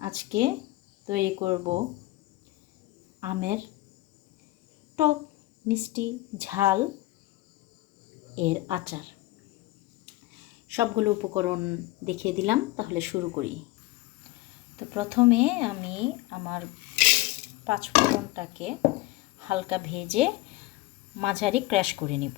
আজকে তৈরি করব আমের টক মিষ্টি ঝাল এর আচার। সবগুলো উপকরণ দেখিয়ে দিলাম, তাহলে শুরু করি। তো প্রথমে আমি আমার পাঁচফোড়নটাকে হালকা ভেজে মাঝারি ক্র্যাশ করে নেব।